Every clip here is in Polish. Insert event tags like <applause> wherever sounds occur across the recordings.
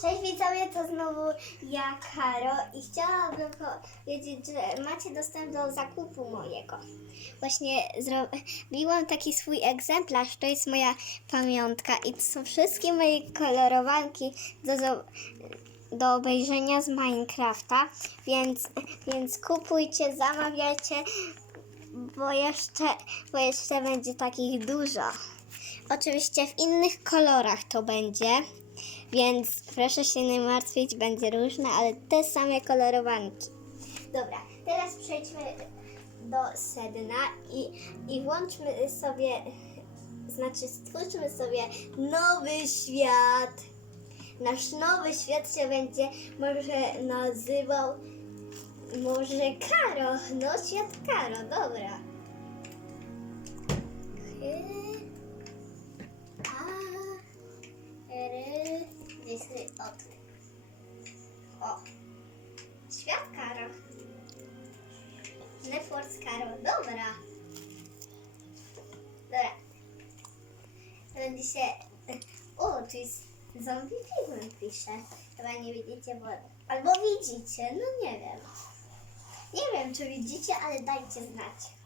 Cześć widzowie, to znowu ja, Karo i chciałabym powiedzieć, że macie dostęp do zakupu mojego. Właśnie zrobiłam taki swój egzemplarz, to jest moja pamiątka i to są wszystkie moje kolorowanki do, do obejrzenia z Minecrafta, więc, więc kupujcie, zamawiajcie, bo jeszcze, bo jeszcze będzie takich dużo. Oczywiście w innych kolorach to będzie, więc proszę się nie martwić, będzie różne, ale te same kolorowanki. Dobra, teraz przejdźmy do sedna i, i włączmy sobie, znaczy stwórzmy sobie nowy świat. Nasz nowy świat się będzie może nazywał może Karo, no świat Karo, dobra. Wysy, od. O. Świat Karo. Networks Karo, dobra. Dobra. Będzie się... O, tu jest zombie pigment pisze. Chyba nie widzicie, bo... Albo widzicie, no nie wiem. Nie wiem, czy widzicie, ale dajcie znać.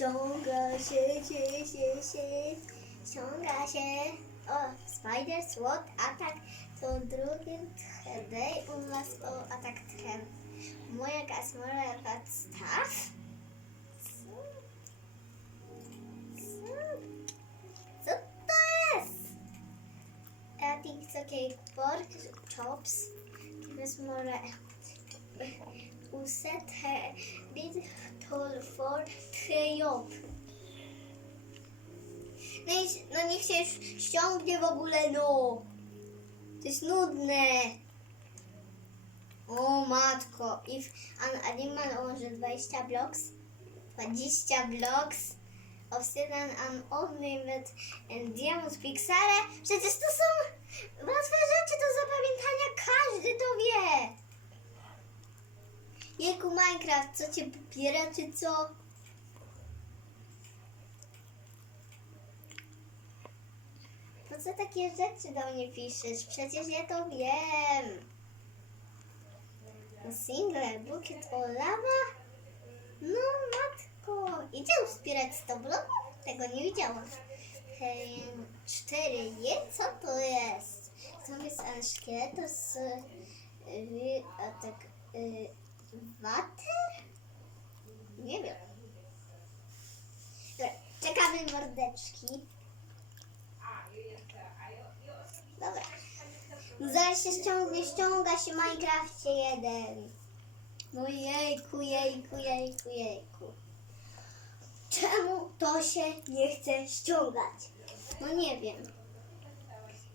Ściąga się, się, się, się, ściąga się. O, Spider SWAT, atak to drugim day u nas o atak tren. Moja gasmora podstaw. Co? Co? Co to jest? I think it's okay. Pork chops. Give us more. Who set her did job. No, no niech się ściągnie w ogóle, no. To jest nudne. O matko. If an animal może 20 blocks, 20 blocks, obsidian an ornament and diamond pixele. Przecież to są łatwe rzeczy do zapamiętania. Każdy to wie. Jejku Minecraft, co cię popiera, czy co? Po co takie rzeczy do mnie piszesz? Przecież ja to wiem. No Single, bukiet o lawa? No matko, idzie wspierać 100 bloków? Tego nie widziałam. Em, Cztery, je? Co to jest? Zombies and szkieletos, y, a tak, y, water? Nie wiem. Dobra, czekamy mordeczki. Dobra. Zaraz się ściągnie, ściąga się Minecrafcie jeden. No jejku, jejku, jejku, jejku. Czemu to się nie chce ściągać? No nie wiem.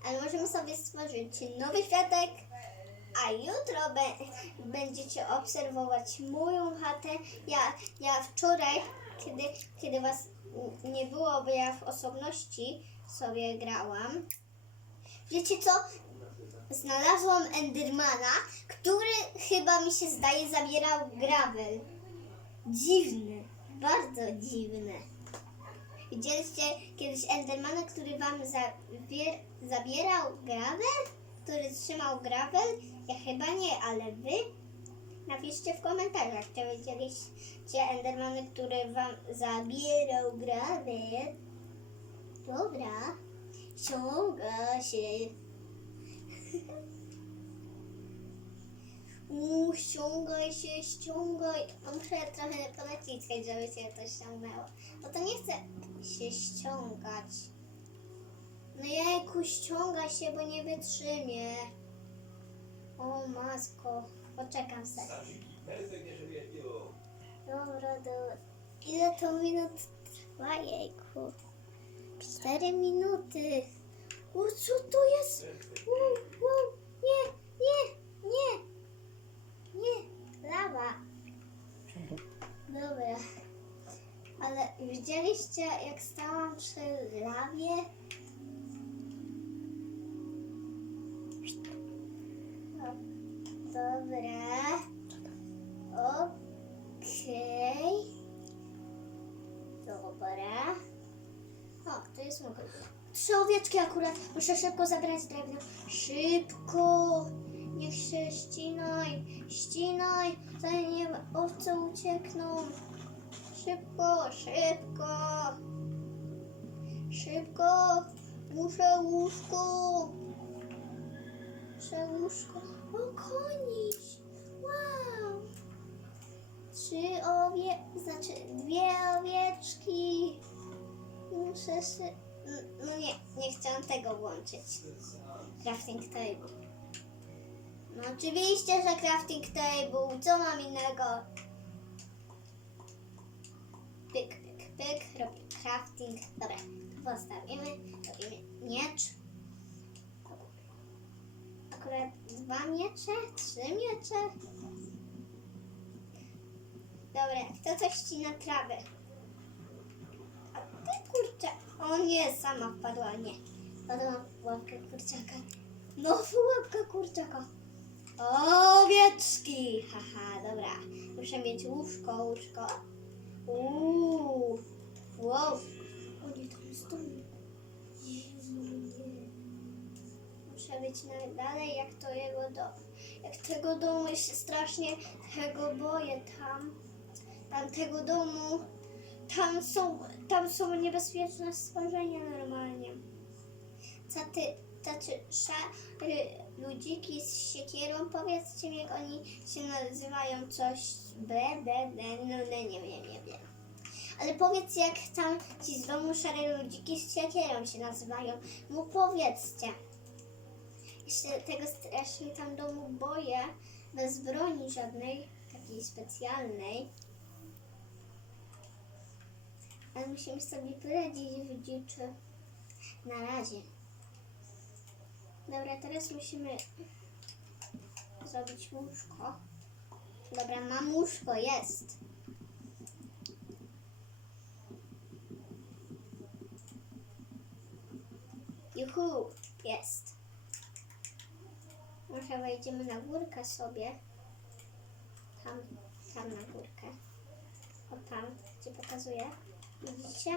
Ale możemy sobie stworzyć nowy światek, a jutro be, będziecie obserwować moją chatę. Ja, ja wczoraj, kiedy, kiedy was nie było, bo ja w osobności sobie grałam, Wiecie co? Znalazłam Endermana, który chyba mi się zdaje zabierał gravel. Dziwny, bardzo dziwny. Widzieliście kiedyś Endermana, który wam zabier- zabierał gravel? Który trzymał gravel? Ja chyba nie, ale wy? Napiszcie w komentarzach, czy widzieliście Endermany, który wam zabierał gravel. Dobra. Ściąga się. Uuu, ściągaj się, ściągaj. Muszę trochę ponaciskać, żeby się to ściągnęło. Bo to nie chce się ściągać. No jejku, ściąga się, bo nie wytrzymie. O masko, poczekam sobie. Dobra, dobra. Ile to minut trwa, jejku? Cztery minuty. O, co to jest? Wow, wow, nie, nie, nie, nie, lawa. Dobra. Ale widzieliście, jak stałam przy lawie? Dobra. Okej. Dobra. O, tu jest mogę. Trzy owieczki akurat. Muszę szybko zabrać drewno. Szybko. Niech się ścinaj. Ścinaj, zanim owce uciekną. Szybko, szybko. Szybko. Muszę łóżko. Muszę łóżko. O, koniś. Wow. Trzy owie... Znaczy dwie owieczki. Muszę się... No nie, nie chciałam tego włączyć. Crafting table. No oczywiście, że crafting table. Co mam innego? Pyk, pyk, pyk. Robię crafting. Dobra, postawimy. Robimy miecz. Akurat dwa miecze, trzy miecze. Dobra, kto coś ścina trawę? A ty kurczę. O nie, sama wpadła, nie. Wpadła w łapkę kurczaka. No, w łapkę kurczaka. Owieczki! Haha, dobra. Muszę mieć łóżko, łóżko. Uuu. Wow. O nie, dom. Na- dalej jak to jego dom. Jak tego domu się strasznie tego boję tam. Tam tego domu. Tam są, tam są niebezpieczne stworzenia normalnie. Co ty, tacy szary ludziki z siekierą, powiedzcie mi, jak oni się nazywają coś ble, ble, no, no nie wiem, nie wiem. Ale powiedz, jak tam ci z domu szare ludziki z siekierą się nazywają. Mu powiedzcie. Jeszcze tego strasznie tam domu boję, bez broni żadnej, takiej specjalnej. Ale musimy sobie poradzić w dziczy. Na razie. Dobra, teraz musimy zrobić łóżko. Dobra, mam łóżko, jest. Juhu, jest. Może wejdziemy na górkę sobie. Tam, tam na górkę. O tam, gdzie pokazuję. Widzicie?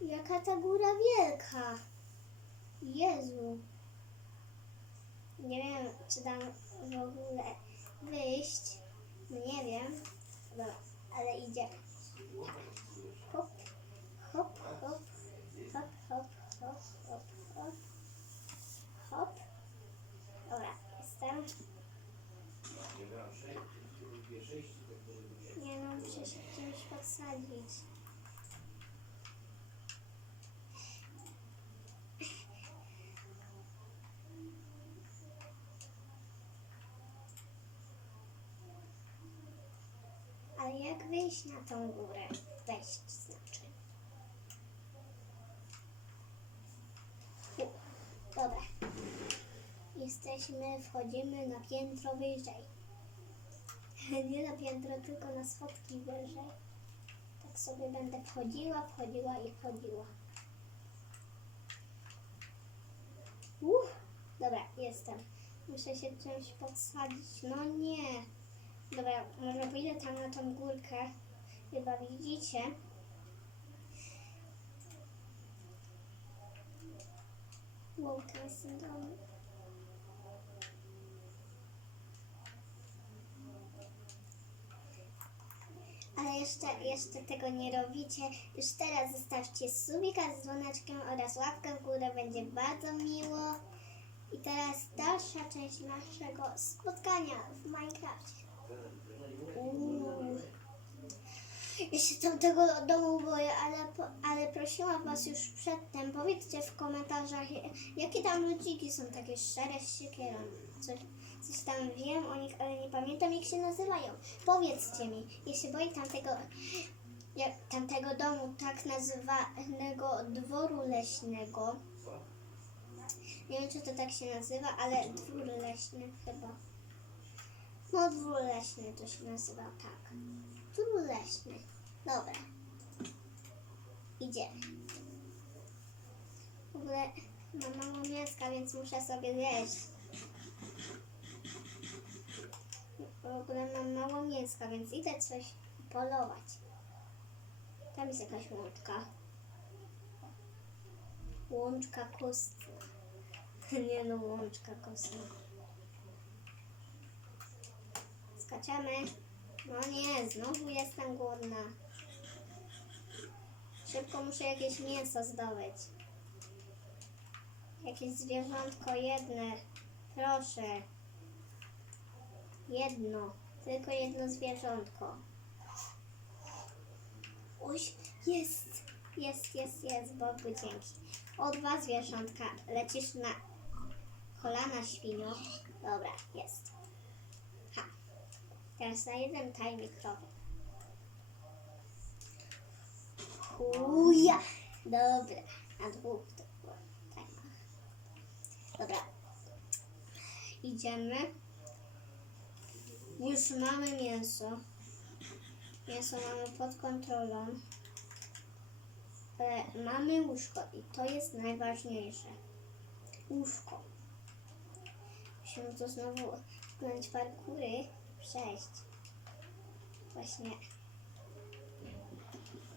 Jaka ta góra wielka. Jezu. Nie wiem, czy tam w ogóle wyjść. No nie wiem. No, ale idzie. Hop, hop, hop, hop, hop, hop, hop, hop. Hop. Dobra, jestem. Nie no, muszę się podsadzić. Ale jak wyjść na tą górę? Wejść znaczy. U, Dobra. Jesteśmy, wchodzimy na piętro wyżej. <laughs> Nie na piętro, tylko na schodki wyżej. Tak sobie będę wchodziła, wchodziła i wchodziła. Uff, dobra, jestem. Muszę się czymś podsadzić. No nie. Dobra, może pójdę tam na tą górkę. Chyba widzicie. To jest dom. Ale jeszcze, jeszcze tego nie robicie. Już teraz zostawcie subika z dzwoneczkiem oraz łapkę w górę. Będzie bardzo miło. I teraz dalsza część naszego spotkania w Minecrafcie. Uuu. Ja się tam tego domu boję, ale, ale prosiłam Was już przedtem. Powiedzcie w komentarzach, jakie tam ludziki są takie szare z. Coś, coś tam wiem o nich, ale nie pamiętam jak się nazywają. Powiedzcie mi, się boję tamtego, jak, tamtego domu, tak nazywanego dworu leśnego. Nie wiem, czy to tak się nazywa, ale dwór leśny chyba. No, dwór leśny to się nazywa, tak. Dwór leśny. Dobra. Idziemy. W ogóle mam mało mięska, więc muszę sobie zjeść. W ogóle mam mało mięska, więc idę coś polować. Tam jest jakaś łączka. Łączka kostna. <laughs> Nie no, łączka kostna. Skaczemy. No nie, znowu jestem głodna. Szybko muszę jakieś mięso zdobyć. Jakieś zwierzątko jedne. Proszę. Jedno. Tylko jedno zwierzątko. Oj, jest. Jest, jest, jest. Bogu dzięki. O, dwa zwierzątka. Lecisz na kolana, świnio. Dobra, jest. Ha. Teraz na jeden tajny krowy. Uja. Dobra. Na dwóch to było. Dobra. Idziemy. Już mamy mięso. Mięso mamy pod kontrolą. Ale mamy łóżko i to jest najważniejsze. Łóżko. Musimy tu znowu wklęć parkury, przejść. Właśnie.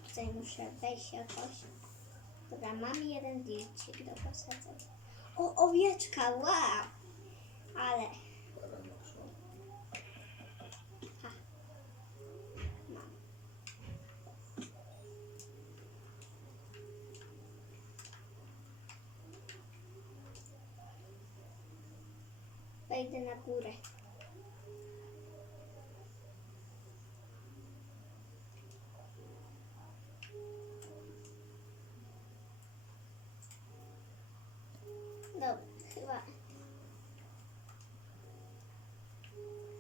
Tutaj muszę wejść jakoś. Dobra, mamy jeden dilcik do posadzenia. O, owieczka, wow! Ale Wejdę na górę. Dobra, chyba.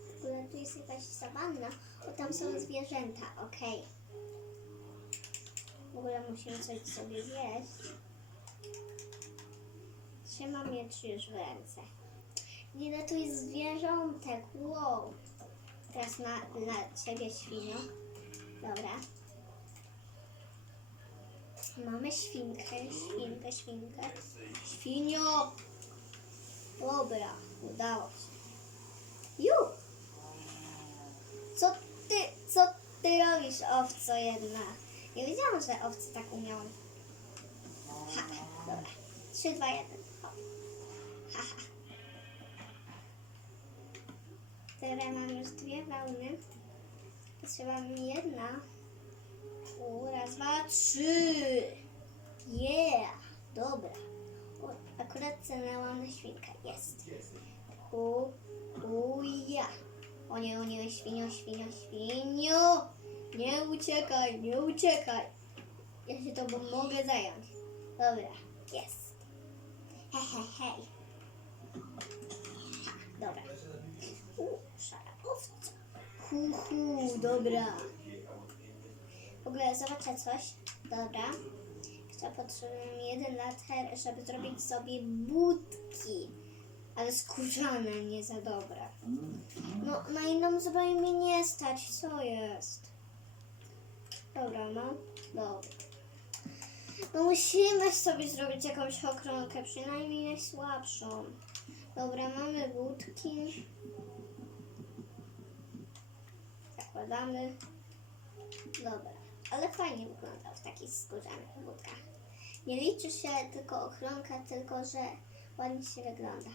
W ogóle tu jest jakaś sawanna. O, tam są zwierzęta, okej. W ogóle musimy coś sobie zjeść. Trzymam miecz już w ręce. Tu jest zwierzątek, wow. Teraz na, na ciebie świnio. Dobra. Mamy świnkę, świnkę, świnkę. Świnio! Dobra, udało się. Ju! Co ty, co ty robisz, owco jedna? Nie wiedziałam, że owce tak umią. Ha, dobra. 3, 2, 1. Hop. Ha, ha. Teraz mam już dwie wełny. Potrzeba mi jedna. U, raz, dwa, trzy. Yeah! Dobra. O, akurat cenęłam na świnkę. Jest. U, u, ja. O nie, o nie, świnio, świnio, świnio. Nie uciekaj, nie uciekaj. Ja się tobą mogę zająć. Dobra, jest. He, he, hej. Dobra. U, szara owca. Hu, hu, dobra. W ogóle zobaczę coś. Dobra. Jeszcze potrzebuję jeden later, żeby zrobić sobie budki. Ale skórzane, nie za dobre. No, na inną zupełnie mnie nie stać. Co jest? Dobra, no. Dobra. No musimy sobie zrobić jakąś ochronkę, przynajmniej najsłabszą. Dobra, mamy budki. Zakładamy. Dobra, ale fajnie wygląda w takich skórzanych budkach. Nie liczy się tylko ochronka, tylko że ładnie się wygląda.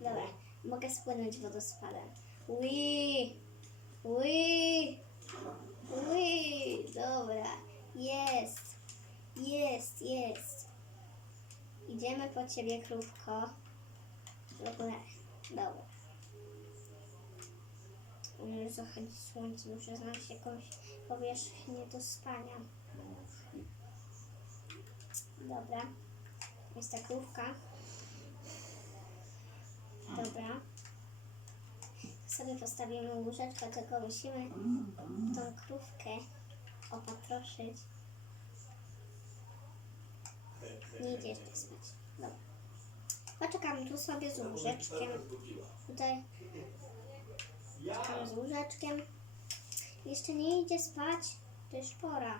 Dobra, mogę spłynąć wodospadem. Ui, ui, ui, dobra, jest, jest, jest. Idziemy po ciebie, krówko. W ogóle, dobra. Już zachodzi słońce, muszę znaleźć jakąś powierzchnię do spania. Dobra, jest ta krówka. Dobra. Sobie postawimy łóżeczko, tylko musimy tą krówkę opatroszyć. Nie idzie jeszcze spać. Dobra. Poczekam tu sobie z łóżeczkiem. Tutaj czekam z łóżeczkiem. Jeszcze nie idzie spać. To już pora.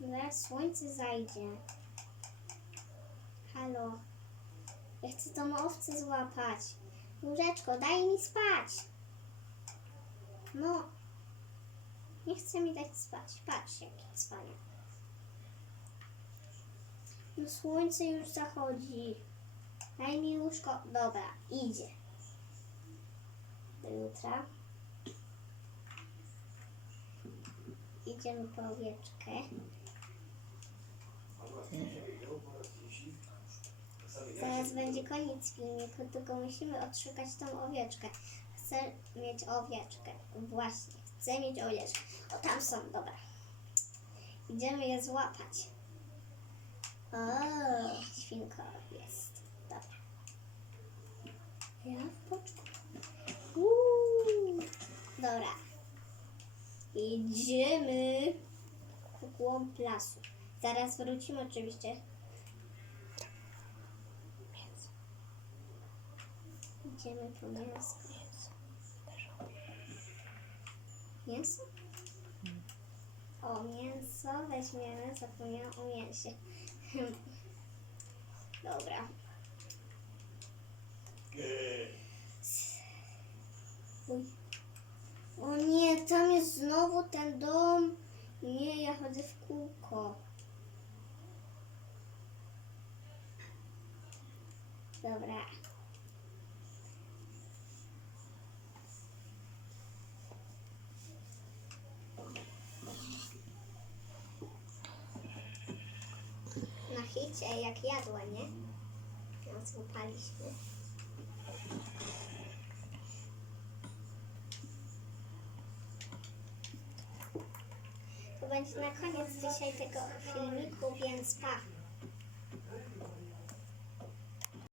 Zaraz słońce zajdzie. Halo. Ja chcę tą owcę złapać. Łóżeczko, daj mi spać. No. Nie chce mi dać spać. Patrz, jaki cwaniak. No słońce już zachodzi. Daj mi łóżko. Dobra, idzie. Do jutra. Idziemy po owieczkę. Zaraz będzie koniec filmiku, tylko musimy odszukać tą owieczkę. Chcę mieć owieczkę. Właśnie, chcę mieć owieczkę. O, tam są, dobra. Idziemy je złapać. O, świnko jest. Dobra. Ja w boczku. Uuu. Dobra. Idziemy ku głąb lasu. Zaraz wrócimy oczywiście. Idziemy po mięsko. Mięso? O, mięso weźmiemy. Zapomniałam o mięsie. <laughs> Dobra. Uj. O nie, tam jest znowu ten dom. Nie, ja chodzę w kółko. Dobra. Na hicie, jak jadła, nie? No, złapaliśmy. To będzie na koniec dzisiaj tego filmiku, więc pa.